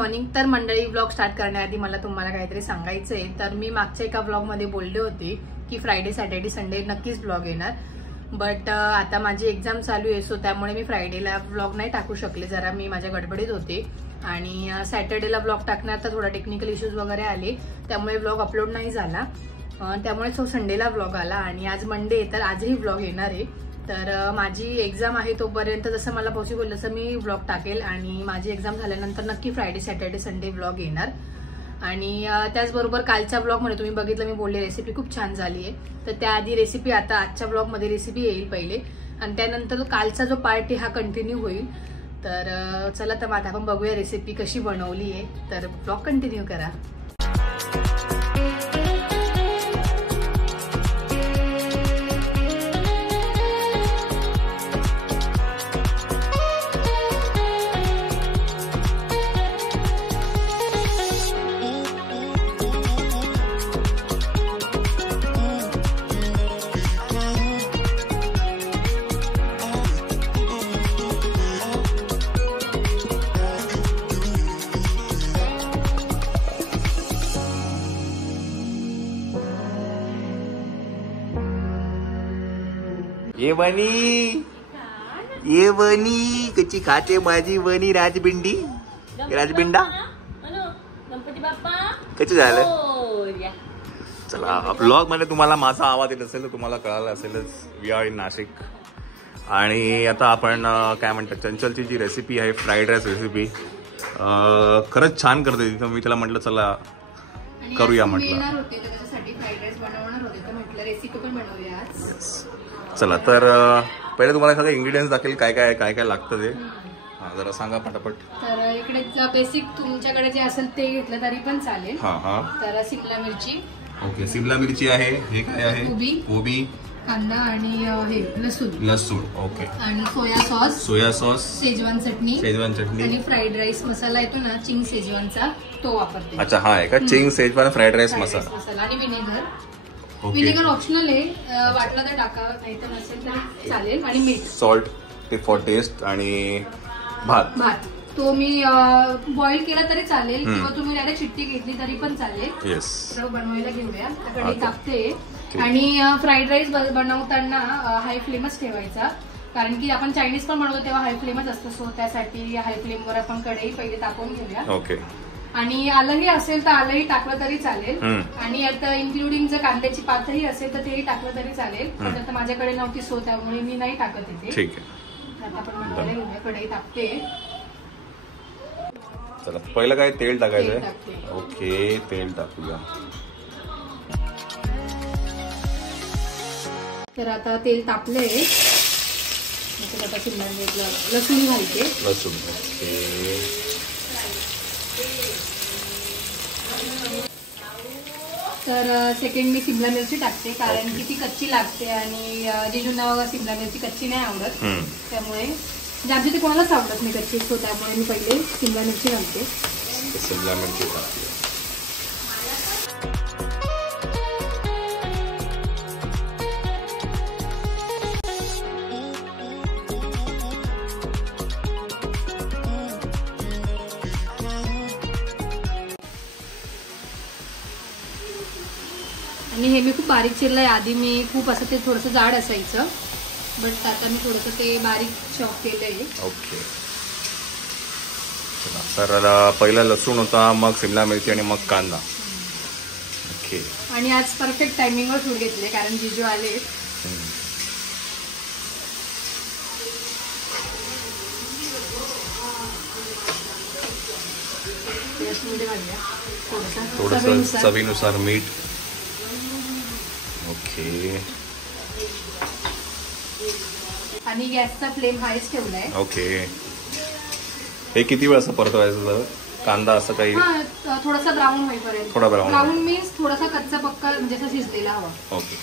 Morning. तर मंडळी, blog start करण्याआधी मला तुम्हाला काहीतरी सांगायचं आहे. तर मी मागच्या एका ब्लॉगमध्ये बोलले होते की फ्रायडे सॅटर्डे संडे नक्कीच ब्लॉग येणार, बट आता माझी एक्झाम चालू आहे, सो त्यामुळे मी फ्रायडेला ब्लॉग नाही टाकू शकले. जरा मी माझ्या गडबडीत होते आणि सॅटर्डेला ब्लॉग टाकणार तर थोडा टेक्निकल इश्यूज वगैरे आले, त्यामुळे ब्लॉग अपलोड नाही झाला. त्यामुळे सो संडेला ब्लॉग आला आणि आज मंडे आहे तर आजही ब्लॉग येणार आहे. तर माझी एक्झाम आहे तोपर्यंत जसं मला पॉसिबल तसं मी ब्लॉग टाकेल आणि माझी एक्झाम झाल्यानंतर नक्की फ्रायडे सॅटर्डे संडे ब्लॉग येणार. आणि त्याचबरोबर कालच्या ब्लॉगमध्ये तुम्ही बघितलं मी बोलले रेसिपी खूप छान झाली आहे, तर त्याआधी रेसिपी आता आजच्या ब्लॉगमध्ये रेसिपी येईल पहिले आणि त्यानंतर कालचा जो पार्ट आहे हा कंटिन्यू होईल. तर चला तर आता आपण बघूया रेसिपी कशी बनवली आहे, तर ब्लॉग कंटिन्यू करा. ये बनी कच्ची खाते माझी बनी राजबिंडी राजबिंडा गणपती बाप्पा कशी झालं. चला ब्लॉग मध्ये तुम्हाला माझा आवाज येत असेल तर तुम्हाला कळालं असेलच. वी आर इन नाशिक आणि आता आपण काय म्हणतात चंचलची जी रेसिपी आहे फ्राईड राईस रेसिपी खरंच छान करते तिथं. मी त्याला म्हटलं चला करूया म्हटलं. चला तर पहिले तुम्हाला सगळे इंग्रेडियंट्स दाखवेल काय काय काय काय लागतं ते जरा सांगा पटापट. तर इकडे बेसिक तुमच्याकडे जे असेल ते घेतलं तरी पण चालेल. तर शिमला मिरची, ओके सिमला मिरची आहे. हे काय आहे? कोबी, कांदा आणि हे लसूण ओके. आणि सोया सॉस, शेजवान चटणी आणि फ्राईड राईस मसाला येतो ना चिंग शेजवानचा तो वापरते. अच्छा हा आहे का चिंग शेजवान फ्राईड राईस मसाला आणि विनेगर ऑप्शनल आहे, वाटलं तर टाका नाही तर नसेल तर चालेल. आणि मीठ, सॉल्ट फॉर टेस्ट आणि भात तो मी बॉईल केला तरी चालेल किंवा तुम्ही डायरेक्ट शिट्टी घेतली तरी पण चालेल. बनवायला घेऊया. कढई तापते आणि फ्राईड राईस बनवताना हाय फ्लेमच ठेवायचा, कारण की आपण चायनीज पण बनवतो तेव्हा हाय फ्लेमच असतो. सो त्यासाठी हाय फ्लेमवर आपण कढई पहिले तापवून घेऊया. ओके. आणि आलंही असेल तर आलंही टाकलं तरी चालेल आणि आता इन्क्लुडिंग जर कांद्याची पातही असेल तर तेही टाकलं तरी चालेल, पण आता माझ्याकडे नव्हती सो त्यामुळे मी नाही टाकत इथे. ठीक आहे. आता आपण बनवायला घेऊया. कढई तापते. चला पहिलं काय तेल टाकायचंय. ओके तेल टाकूया. तर आता तेल तापलंय. आता लसूण घालते. लसूण ओके. तर सेकंड मी सिमला मिरची टाकते, कारण की ती कच्ची लागते आणि जिजूंना सिमला मिरची कच्ची नाही आवडत, त्यामुळे आमच्या ते कोणालाच आवडत नाही कच्ची, सो त्यामुळे मी पहिले सिमला मिरची घालते. सिमला मिरची टाकते. आणि हे मी खूप बारीक चिरलंय. आधी मी खूप असं ते थोडंसं जाड असायचं, बट आता मी थोडंसं ते बारीक चॉप केलंय. ओके. तर पहिला लसूण होता, मग सिमला मिरची आणि मग कांदा. ओके. आणि आज परफेक्ट टायमिंगवर सूट घेतले कारण जिजू आले. थोडंसं चवीनुसार मीठ. ओके. आणि गॅसचा फ्लेम हायच ठेवलाय. ओके. हे किती वेळ असं परतवायचं जर कांदा असं काही थोडासा ब्राऊन होईपर्यंत. थोडा ब्राऊन मीन्स थोडासा कच्चा पक्का म्हणजे असं शिजलेला हवा. ओके.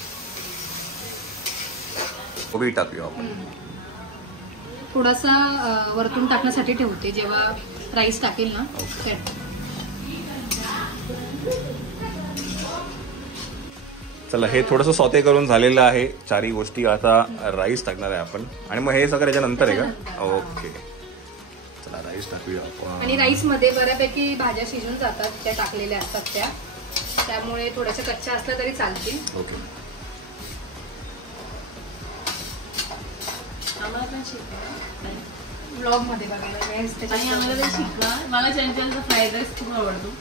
कोबी टाकूया आपण. थोडासा वरतून टाकण्यासाठी ठेवते जेव्हा राईस टाकेल ना. चला हे थोडंसं सॉते करून झालेलं आहे चारही गोष्टी. आता राईस टाकणार आहे आपण आणि मग हे सगळं याच्यानंतर आहे का? ओके. चला राईस टाकूया आपण. आणि राईस मध्ये बऱ्यापैकी भाज्या शिजून जातात, त्या टाकलेल्या असतात त्या, त्यामुळे थोड्याशा कच्च्या असल्या तरी चालतील. ओके. आम्हाला पण शिकवा ब्लॉग मध्ये बघायला मिळेल. आणि आम्हाला पण शिकवा. मला चंचलचा फ्राईड राईस खूप आवडतो.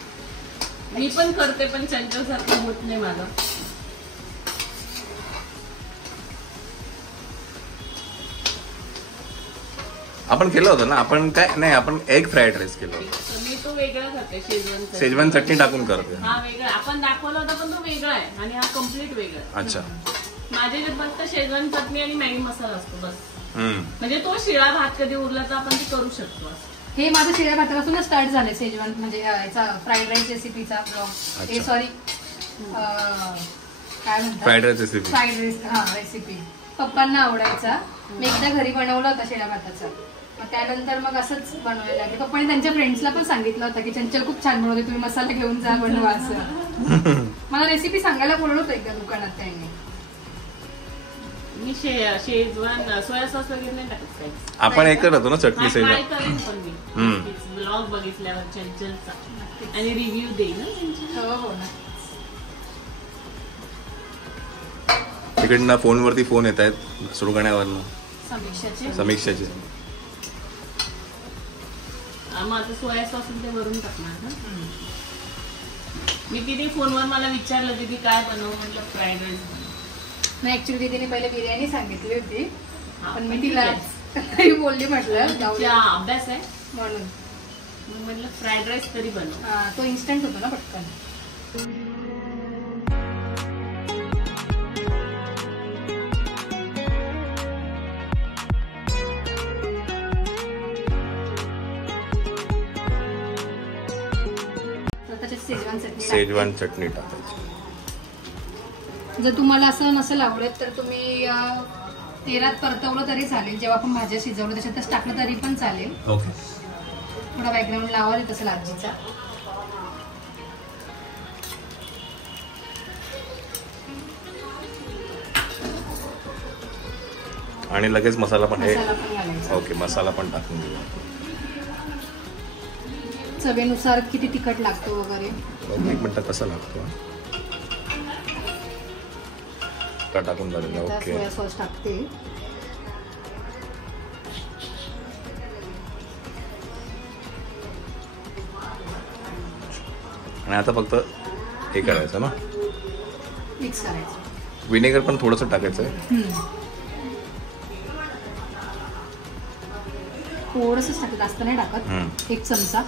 मी पण करते पण चंचल सारखं होत नाही माझं. आपण केलं होतं ना, आपण काय नाही, आपण एग फ्राईड राईस केलं होतं. मी तो वेगळा करते, शेजवान चटणी टाकून करते. हा वेगळा आपण दाखवला होता पण तो वेगळा आहे आणि हा कम्प्लीट वेगळा आहे. अच्छा. माझे जे फक्त शेजवान चटणी आणि मॅगी मसाला असतो बस. म्हणजे तो शिळा भात कधी उरला तर आपण ते करू शकतो. हे माझं शिळ्या भातापासून स्टार्ट झाले शेजवान म्हणजे याचा फ्राईड राईस रेसिपीचा ब्लॉग. हे सॉरी काय म्हणतात, fried rice recipe. Fried rice हा रेसिपी पप्पांना आवडायचा. मी एकदा घरी बनवला होता शिळ्या भाताचा, मग त्यानंतर मग असंच बनवायला लागले. पप्पाने त्यांच्या फ्रेंड्सला पण सांगितलं होतं की चंचल खूप छान बनवते, तुम्ही मसाला घेऊन जा बनवा असं. मला रेसिपी सांगायला बोलवलं होतं एकदा दुकानात त्यांनी. मी शेजवान सोया सॉस वगैरे नाही टाकत काही. आपण एक करतो ना चटणी ट्राय शेजवान. करेन पण मी ब्लॉग बघितल्यावर चंचलचा आणि रिव्ह्यू देईन. हो ना. तिकडनं फोनवरती फोन येत आहेत सुरगाण्यावरनं समीक्षाचे. मग आता सोया सॉस ते वरून टाकणार ना. मी तिने फोनवर मला विचारलं दीदी काय बनवू, म्हटलं फ्राईड राईस. नाही ऍक्च्युली तिने पहिले बिर्याणी सांगितली होती, पण मी तिला बोलली म्हटलं अभ्यास आहे म्हणून म्हटलं फ्राईड राईस तरी बनव. तो इन्स्टंट होतो ना पटकन. शेजवान चटणी टाकायची. जर तुम्हाला असं नसेल आवडत तर तुम्ही तेलात परतवलं तरी चालेल. जेव्हा आपण भाज्या शिजवलं त्याच्यातच टाकलं तरी पण चालेल. ओके. थोडा बॅकग्राऊंड लावा येत असेल आजीचा. आणि लगेच मसाला पण घालायचा. ओके, मसाला पण टाकून देऊ. चवीनुसार किती तिखट लागतो वगैरे. एक मिनिट कसं लागतो का टाकून झालेला. ओके. सोया सॉस टाकते. आणि आता फक्त हे करायचं ना, मिक्स करायचं. विनेगर पण थोडंसं टाकायचं. थोडंसंच टाकत, जास्त नाही टाकत. 1 चमचा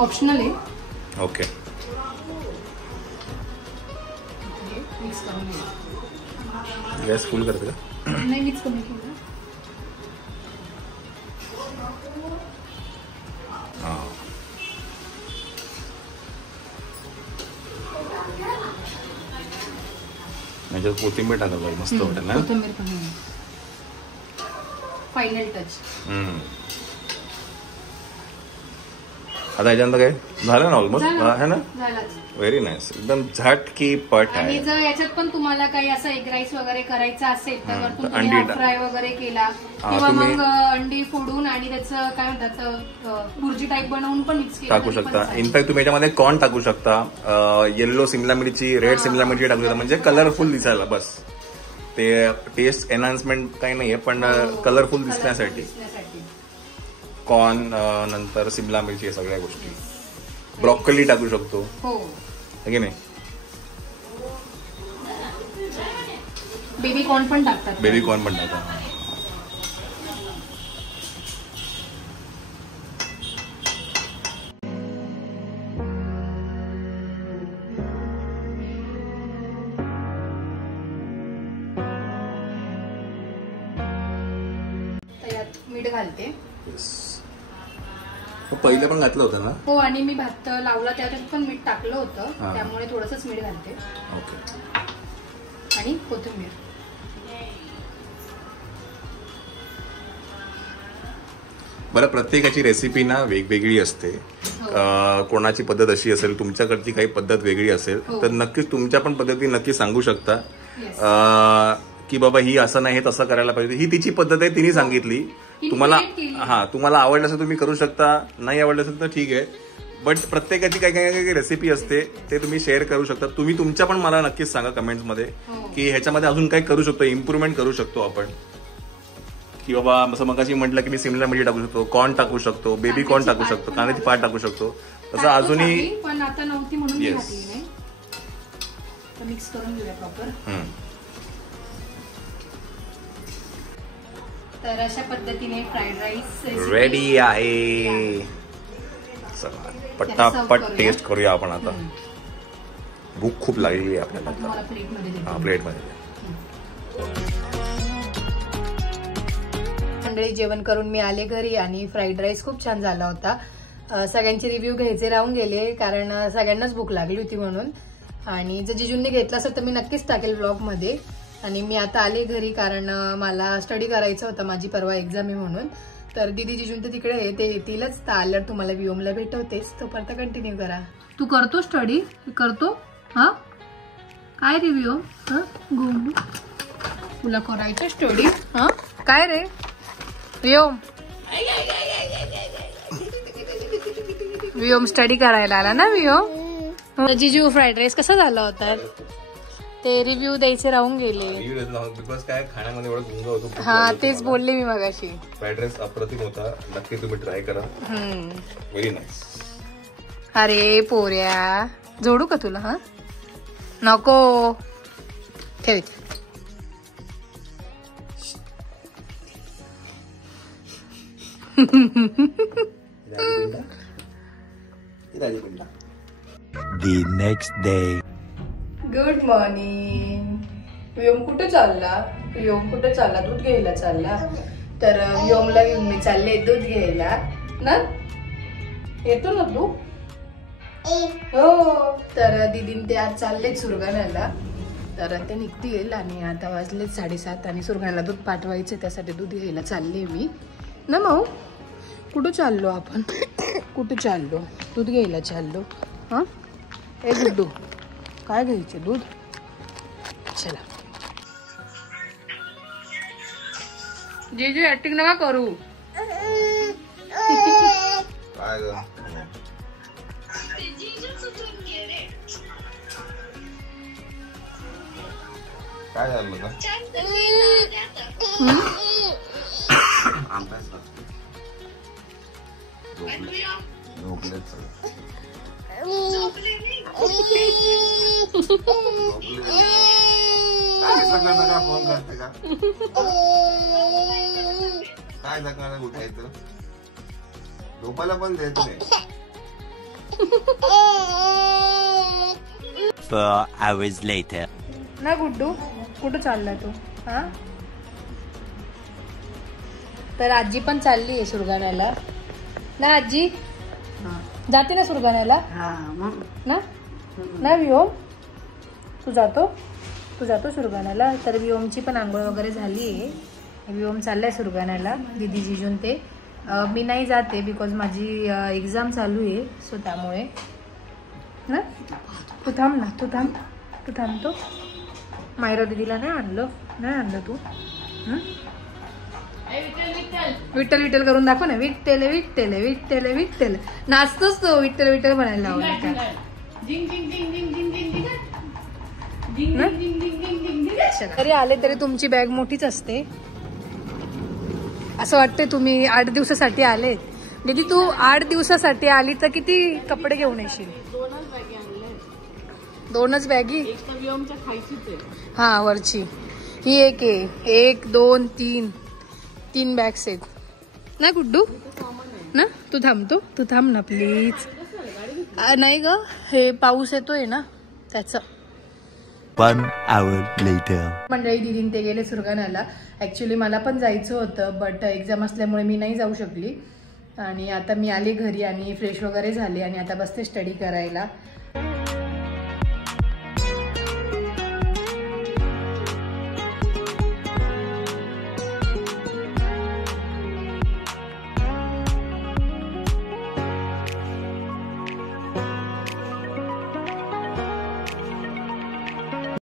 ऑप्शनल आहे. ओके. मिक्स करून घ्या. गॅस फुल करते का? नाही, मिक्स कमी केलं. म्हणजे कोथिंबीर टाकायला मस्त वाटेल ना. कोथिंबीर पण फायनल टच. आता याच्यानंतर काय झालं ना ऑलमोस्ट है ना. झालाच. Very nice. एकदम झट की पट आहे. आणि जर याच्यात पण तुम्हाला काही असं एग राईस वगैरे करायचा असेल तर वरतून तुम्ही फ्राय वगैरे केला किंवा मग अंडी फोडून आणि त्याचं काय म्हणतात भुर्जी टाईप बनवून पण मिक्स टाकू शकता. इनफॅक्ट तुम्ही याच्यामध्ये कॉर्न टाकू शकता, येल्लो सिमला मिरची, रेड सिमला मिरची टाकू शकता, म्हणजे कलरफुल दिसायला. बस ते टेस्ट एनहान्समेंट काही नाहीये पण कलरफुल दिसण्यासाठी कॉर्न नंतर सिमला मिरची या सगळ्या गोष्टी. ब्रॉकली टाकू शकतो की नाही. बेबी कॉर्न पण टाकतात. बेबी कॉर्न पण टाकतात. मीठ घालते. पहिले पण घातलं होतं ना. हो, आणि मी भात लावला त्याच्यात पण मीठ टाकलं होतं, त्यामुळे थोडंसंच मीठ घालते. आणि कोथिंबीर. बरं, प्रत्येकाची रेसिपी ना वेगवेगळी असते. कोणाची पद्धत अशी असेल, तुमच्याकडची काही पद्धत वेगळी असेल तर नक्कीच तुमच्या पण पद्धती नक्की सांगू शकता की बाबा ही असं नाही, हे तसं करायला पाहिजे. ही तिची पद्धत आहे, तिने सांगितली. तुम्हाला आवडलं असेल तुम्ही करू शकता, नाही आवडलं असेल तर ठीक आहे. बट प्रत्येकाची काही रेसिपी असते ते तुम्ही शेअर करू शकता. तुम्ही तुमच्या पण मला नक्कीच सांगा कमेंट्समध्ये की ह्याच्यामध्ये अजून काही करू शकतो, इम्प्रुव्हमेंट करू शकतो आपण. की बाबा असं मग कशी म्हटलं की मी सिमला मिरची टाकू शकतो, कॉर्न टाकू शकतो, बेबी कॉर्न टाकू शकतो, कांद्याची पात टाकू शकतो. तसं अजूनही पण आता नव्हती म्हणून मिक्स करून घेऊया प्रॉपर. तर अशा पद्धतीने फ्राईड राईस रेडी आहे. चला पटापट टेस्ट करूया आपण आता. भूक खूप लागलेली आहे आपल्याला. प्लेटमध्ये मंडळी जेवण करून मी आले घरी आणि फ्राईड राईस खूप छान झाला होता. सगळ्यांचे रिव्ह्यू घ्यायचे राहून गेले कारण सगळ्यांनाच भूक लागली होती म्हणून. आणि जर जिजूंनी घेतला असेल तर मी नक्कीच टाकेल ब्लॉगमध्ये. आणि मी आता आले घरी कारण मला स्टडी करायचा होता, माझी परवा एक्झाम आहे म्हणून. तर दीदी जिजून तर तिकडे आहे, ते येतीलच. तर आल्यावर तुम्हाला व्हिओमला भेटवतेस, तोपर्यंत कंटिन्यू करा. तू करतो स्टडी? करतो? हा काय रिव्ह्यू? गोंडू तुला करायचं स्टडी? हा काय रे व्योम? व्योम स्टडी करायला आला ना व्योम? जिजू फ्राईड राईस कसा झाला होता ते रिव्ह्यू द्यायचे राहून गेले. बिकॉज काय खाण्यामध्ये एवढा गुंग होतो. हा तेच बोलले मी मगाशी. फ्राईड राईस अप्रतिम होता, नक्की तुम्ही ट्राय करा. Very nice. अरे पोऱ्या जोडू का तुला? हा नको ठेव. The next day. Good morning. Vyom कुठे चालला? कुठे चालला? दूध घ्यायला चालला. तर व्योमला घेऊन मी चालले दूध घ्यायला ना. येतो ना तू? हो. तर दीदीन ते आज चालले सुरगाण्याला, तर ते निघतील. आणि आता वाजले 7:30 आणि सुरगाण्याला दूध पाठवायचे, त्यासाठी दूध घ्यायला चालले मी ना. माऊ कुठं चाललो आपण? कुठे चाललो? दूध घ्यायला चाललो. हा ए गुड्डू काय घ्यायचे? दूध. चला जीजू ऍक्टिंग नका करू. काय झालं का? फोन करते का? काय सकाळ उठायचं? झोपायला पण देत नाही. 4 hours later. ना गुड्डू कुठं चालला तू? हा तर आजी पण चालली आहे सुरगाण्याला ना. आजी जाते ना सुरगाण्याला ना. ना व्योम तू जातो सुरगाण्याला. तर व्योमची पण आंघोळ वगैरे झाली आहे. व्योम चाललाय सुरगाण्याला दीदी जिजून ते. मी नाही जाते बिकॉज माझी एक्झाम चालू आहे, सो त्यामुळे ना. तू थांबतो. मायरा दीदीला नाही आणलं तू. विठ्ठल विठ्ठल करून दाखव ना. विठ्ठल विठ्ठल विठ्ठल विठ्ठल नाचतोच तो. विठ्ठल विठ्ठल म्हणायला लावला. तरी आले तरी तुमची बॅग मोठीच असते असं वाटते. तुम्ही 8 दिवसासाठी आले. दीदी तू 8 दिवसासाठी आली तर किती कपडे घेऊन येशील? 2च बॅगी. हा वरची ही एक आहे. 1 2 3 बॅग्स आहेत ना गुड्डू ना. तू थांब ना प्लीज. नाही ग हे पाऊस येतोय ना त्याचं. 1 hour later. मंडळी दीदीन ते गेले सुरगाण्याला. ऍक्च्युली मला पण जायचं होतं बट एक्झाम असल्यामुळे मी नाही जाऊ शकली. आणि आता मी आले घरी आणि फ्रेश वगैरे झाले आणि आता बसते स्टडी करायला.